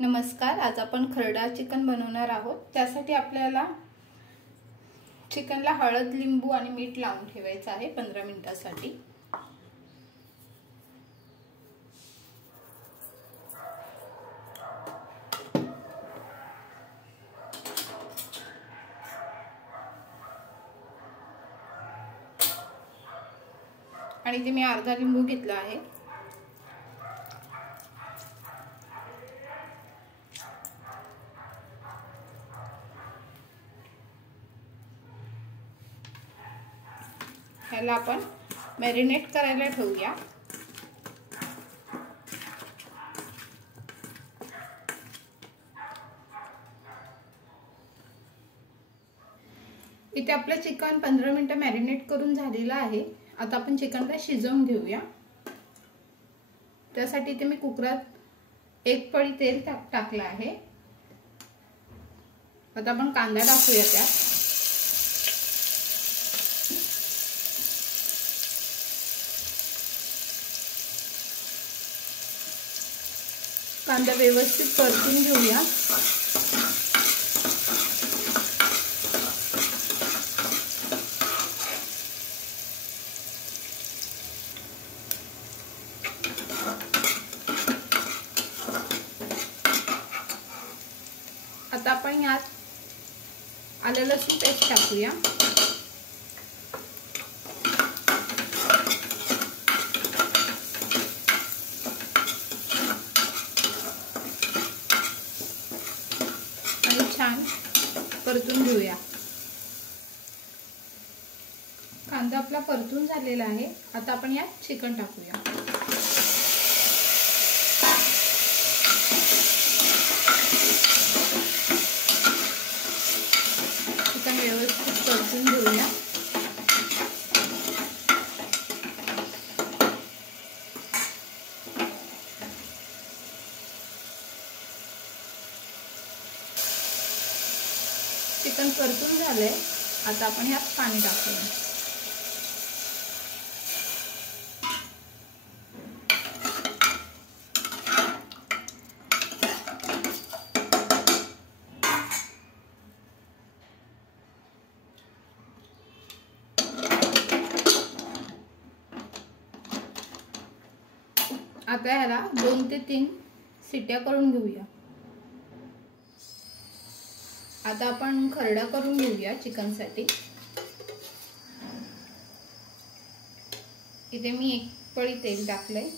नमस्कार। आज आपण खरडा चिकन बनवणार आहोत। त्यासाठी आपल्याला चिकनला हळद, लिंबू आणि मीठ लावून ठेवायचं आहे 15 मिनिटांसाठी। आणि इथे मी अर्धा लिंबू घेतला आहे। ह्याला आपण मॅरिनेट करायला ठेवूया। इथे आपलं चिकन 15 मिनिटं मॅरिनेट करून झालेलं आहे। आता आपण चिकनला शिजवून घेऊया। त्यासाठी इथे मी कुकरात 1 पळी तेल टाकलं आहे। आता आपण कांदा टाकूया त्यात। कांदा व्यवस्थित परतून घेऊया। आता आपण यात आलं लसूण पेस्ट टाकूया। छान परतून घेऊया। कांदा आपला परतून झालेला आहे। आता आपण यात चिकन टाकूया। चिकन व्यवस्थित परतून घेऊया। चिकन परतून झालंय। आता आपण यात पाणी टाकूया। आता ह्याला 2 ते 3 शिट्या करून घेऊया। आता आपण खरडा करून घेऊया चिकनसाठी। इथे मी 1 पळी तेल टाकलंय।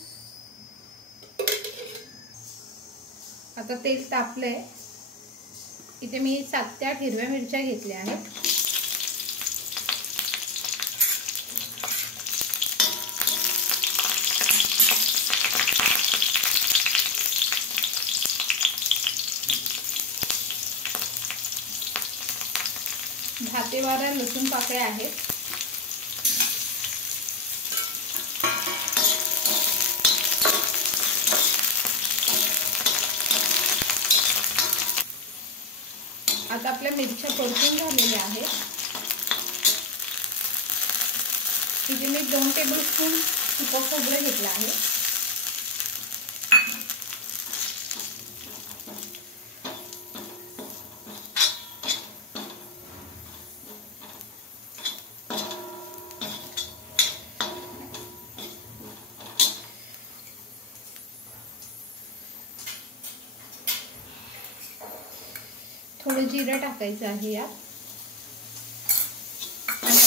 आता तेल तापलंय। इथे मी 7 ते 8 हिरव्या मिरच्या घेतल्या आहेत। दहा ते 12 लसूण पाकळ्या आहेत। आता आपल्या मिरच्या परतून झालेल्या आहेत। इथे मी 2 टेबलस्पून सुकं खोबरं घेतलं आहे। थोडं जिरं टाकायचं आहे यात। आणि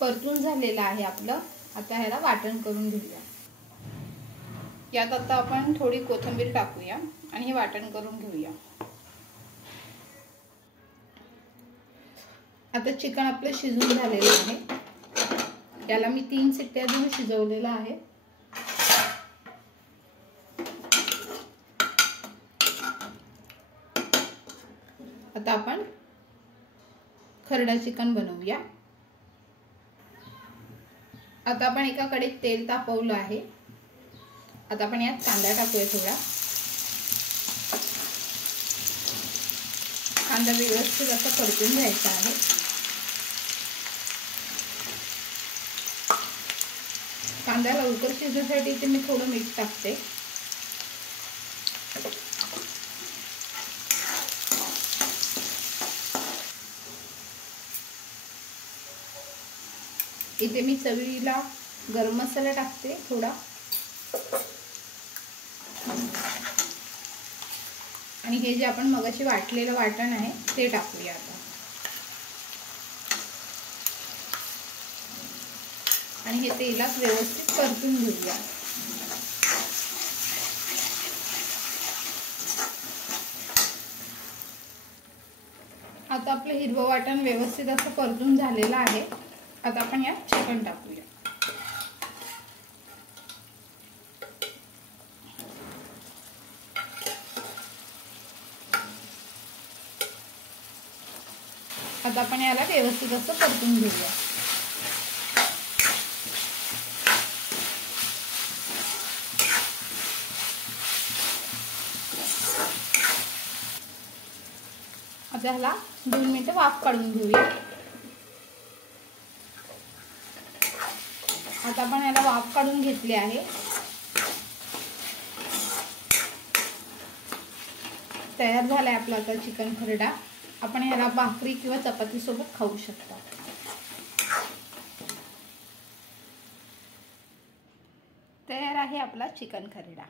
परतून झालेलं आहे आपलं। आता ह्याला वाटण करून घेऊया। यात आता आपण थोडी कोथिंबीर टाकूया आणि हे वाटण करून घेऊया। आता चिकन आपलं शिजून झालेलं आहे। याला मी 3 शिट्ट्या देऊन शिजवलेलं आहे। आता आपण खरडा चिकन बनवूया। आता आपण एका कढईत तेल तापवलं आहे। आता आपण यात कांदा टाकूया थोडा। कांदा व्यवस्थित असा परतून घ्यायचा आहे। कांदा लवकर शिजण्यासाठी इथे मी थोडं मीठ टाकते। इथे मी चवीला गरम मसाला टाकते थोडा, आणि हे जे आपण मगाशी वाटलेलं वाटण आहे ते टाकूया आता। आणि हे तेलात व्यवस्थित परतून घेऊया। आता आपलं हिरवं वाटण व्यवस्थित असं परतून झालेलं आहे। आता आपण यात चिकन टाकूया। आता आपण याला व्यवस्थित असं परतून घेऊया। आता ह्याला 2 मिनिटं वाफ काढून घेऊया। आता आपण याला वाफ काढून घेतली आहे। तयार झालाय आपला आता चिकन खरडा। आपण याला भाकरी किंवा चपाती सोबत खाऊ शकता। तयार आहे आपला चिकन खरडा।